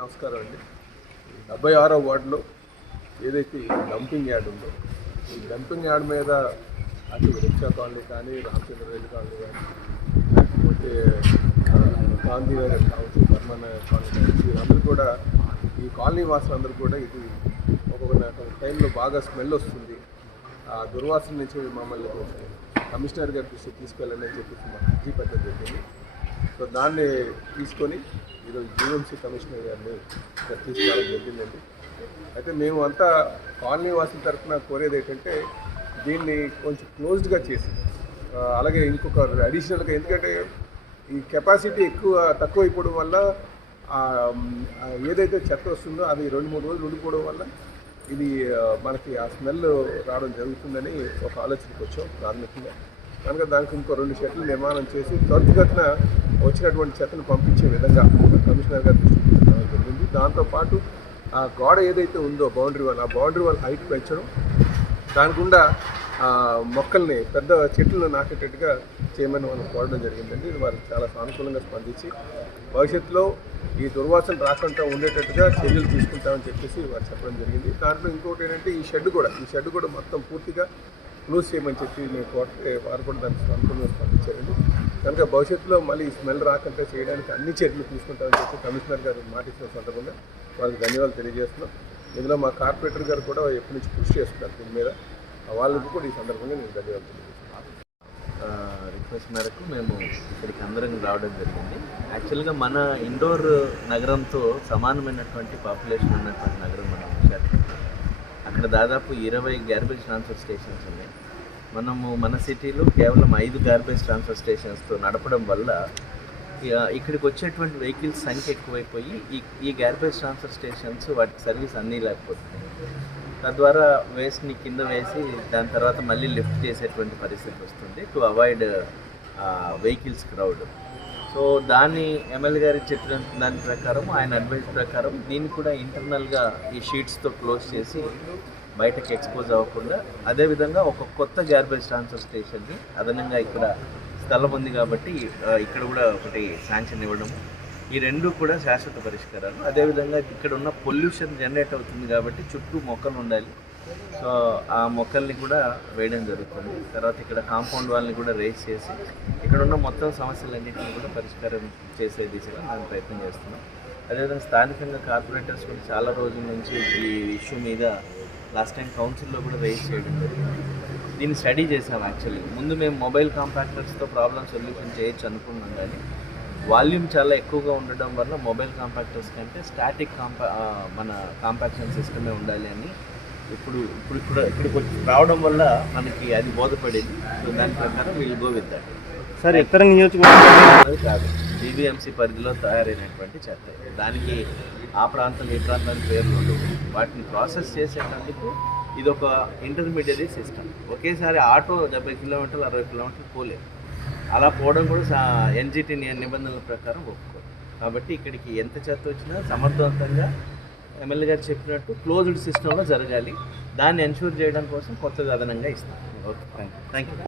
నమస్కారం అండి. డెబ్బై ఆరో వార్డులో ఏదైతే డంపింగ్ యార్డ్ ఉందో ఈ డంపింగ్ యార్డ్ మీద అటు రిక్షా కాలనీ కానీ రామచంద్ర రైలు కాలనీ కానీ లేకపోతే గాంధీ నగర్ కావచ్చు బర్మన్ కాలనీ కావచ్చు వీరందరూ కూడా ఈ కాలనీ వాసులందరూ కూడా ఇది ఒక్కొక్క టైంలో బాగా స్మెల్ వస్తుంది. ఆ దుర్వాసన నుంచి మమ్మల్ని కమిషనర్ గారి దృష్టికి తీసుకెళ్ళండి అని చెప్పేసి మాకు అర్జీ జరిగింది సో దాన్ని తీసుకొని ఈరోజు జీఎంసీ కమిషనర్ గారిని ఇక్కడ జరిగిందండి. అయితే మేము అంతా కాలనీ వాసుల తరఫున కోరేది ఏంటంటే దీన్ని కొంచెం క్లోజ్డ్గా చేసి అలాగే ఇంకొక అడిషనల్గా ఎందుకంటే ఈ కెపాసిటీ ఎక్కువ తక్కువ అయిపోవడం వల్ల ఏదైతే చెత్త వస్తుందో అది రెండు మూడు రోజులు ఉండిపోవడం వల్ల ఇది మనకి ఆ స్మెల్ రావడం జరుగుతుందని ఒక ఆలోచనకు వచ్చాం ప్రాథమికంగా. కనుక దానికి ఇంకో రెండు షెట్లు నిర్మాణం చేసి త్వరితగతిన వచ్చినటువంటి చెత్తను పంపించే విధంగా కమిషనర్ గారు దృష్టికి జరిగింది. దాంతోపాటు ఆ గోడ ఏదైతే ఉందో బౌండరీ వాల్ ఆ బౌండరీ వాల్ హైట్ పెంచడం దాని గుండా ఆ, మొక్కల్ని పెద్ద చెట్లను నాటేటట్టుగా చేయమని మనం కోరడం జరిగిందండి. ఇది వారికి చాలా సానుకూలంగా స్పందించి భవిష్యత్తులో ఈ దుర్వాసన రాకుండా ఉండేటట్టుగా చర్యలు తీసుకుంటామని చెప్పేసి వారు చెప్పడం జరిగింది. దాంట్లో ఇంకోటి ఏంటంటే ఈ షెడ్ కూడా ఈ షెడ్ కూడా మొత్తం పూర్తిగా క్లోజ్ చేయమని చెప్పి మేము కోరితే వారు కూడా దానికి అనుకుని స్పందించారండి కనుక భవిష్యత్తులో మళ్ళీ ఈ స్మెల్ రాకుండా చేయడానికి అన్ని చర్యలు తీసుకుంటామని చెప్పి కమిషనర్ గారు మాటిస్తున్న సందర్భంగా వాళ్ళకి ధన్యవాదాలు తెలియజేస్తున్నాం. ఇందులో మా కార్పొరేటర్ గారు కూడా ఎప్పటి నుంచి కృషి చేస్తున్నారు దీని మీద. వాళ్ళకి కూడా ఈ సందర్భంగా నేను ధన్యవాదాలు తెలియజేస్తున్నాను రిక్వెస్ట్ మేరకు మేము ఇక్కడికి అందరం రావడం జరిగింది. యాక్చువల్గా మన ఇండోర్ నగరంతో సమానమైనటువంటి పాపులేషన్ ఉన్నటువంటి నగరం మనం విశాఖపట్నం అక్కడ దాదాపు ఇరవై గార్బేజ్ ట్రాన్స్ఫర్ స్టేషన్స్ ఉన్నాయి. మనము మన సిటీలో కేవలం ఐదు గార్బేజ్ ట్రాన్స్ఫర్ స్టేషన్స్తో నడపడం వల్ల ఇక ఇక్కడికి వచ్చేటువంటి వెహికల్స్ సంఖ్య ఎక్కువైపోయి ఈ ఈ గార్బేజ్ ట్రాన్స్ఫర్ స్టేషన్స్ వాటి సర్వీస్ అన్నీ లేకపోతున్నాయి. తద్వారా వేస్ట్ని కింద వేసి దాని తర్వాత మళ్ళీ లిఫ్ట్ చేసేటువంటి పరిస్థితి వస్తుంది to avoid vehicles crowd so దాన్ని ఎమ్మెల్యే గారు చెప్పిన దాని ప్రకారం ఆయన అడ్వైస్ ప్రకారం దీన్ని కూడా ఇంటర్నల్గా ఈ షీట్స్తో క్లోజ్ చేసి బయటకు ఎక్స్పోజ్ అవ్వకుండా అదేవిధంగా ఒక కొత్త గార్బేజ్ ట్రాన్స్ఫర్ స్టేషన్ని అదనంగా ఇక్కడ స్థలం ఉంది కాబట్టి ఇక్కడ కూడా ఒకటి శాంక్షన్ ఇవ్వడం ఈ రెండు కూడా శాశ్వత పరిష్కారాలు. అదేవిధంగా ఇక్కడ ఉన్న పొల్యూషన్ జనరేట్ అవుతుంది కాబట్టి చుట్టూ మొక్కలు ఉండాలి. సో ఆ మొక్కల్ని కూడా వేయడం జరుగుతుంది. తర్వాత ఇక్కడ కాంపౌండ్ వాళ్ళని కూడా రేస్ చేసి ఇక్కడ ఉన్న మొత్తం సమస్యలన్నింటినీ కూడా పరిష్కారం చేసే దిశగా మేము ప్రయత్నం చేస్తున్నాం. అదేవిధంగా స్థానికంగా కార్పొరేటర్స్ కూడా చాలా రోజుల నుంచి ఈ ఇష్యూ మీద లాస్ట్ టైం కౌన్సిల్లో కూడా రేస్ చేయడం జరిగింది. దీన్ని స్టడీ చేసాం యాక్చువల్లీ. ముందు మేము మొబైల్ కాంపాక్టర్స్తో ప్రాబ్లమ్ సొల్యూషన్ చేయొచ్చు అనుకున్నాం కానీ వాల్యూమ్ చాలా ఎక్కువగా ఉండడం వల్ల మొబైల్ కాంపాక్టర్స్ కంటే స్టాటిక్ కాంపా మన కాంపాక్షన్ సిస్టమే ఉండాలి అని ఇప్పుడు ఇప్పుడు ఇక్కడ ఇక్కడికి రావడం వల్ల మనకి అది బోధపడింది. సో దాని ప్రకారం వీళ్ళు గో విత్ దట్ సార్ ఇతర నియోజకవర్గాలు కాదు. బీబీఎంసీ పరిధిలో తయారైనటువంటి చెత్త. దానికి ఆ ప్రాంతం ఈ ప్రాంతానికి పేర్లు ఉండవు. వాటిని ప్రాసెస్ చేసేటందుకు ఇది ఒక ఇంటర్మీడియరీ సిస్టమ్. ఒకేసారి ఆటో డెబ్బై కిలోమీటర్లు అరవై కిలోమీటర్లు పోలేదు. అలా పోవడం కూడా ఎన్జిటి నిబంధనల ప్రకారం ఒప్పుకోదు కాబట్టి ఇక్కడికి ఎంత చెత్త వచ్చినా సమర్థవంతంగా ఎమ్మెల్యే గారు చెప్పినట్టు క్లోజ్డ్ సిస్టంలో జరగాలి. దాన్ని ఎన్షూర్ చేయడం కోసం కొత్తది అదనంగా ఇస్తాం. Okay thank you thank you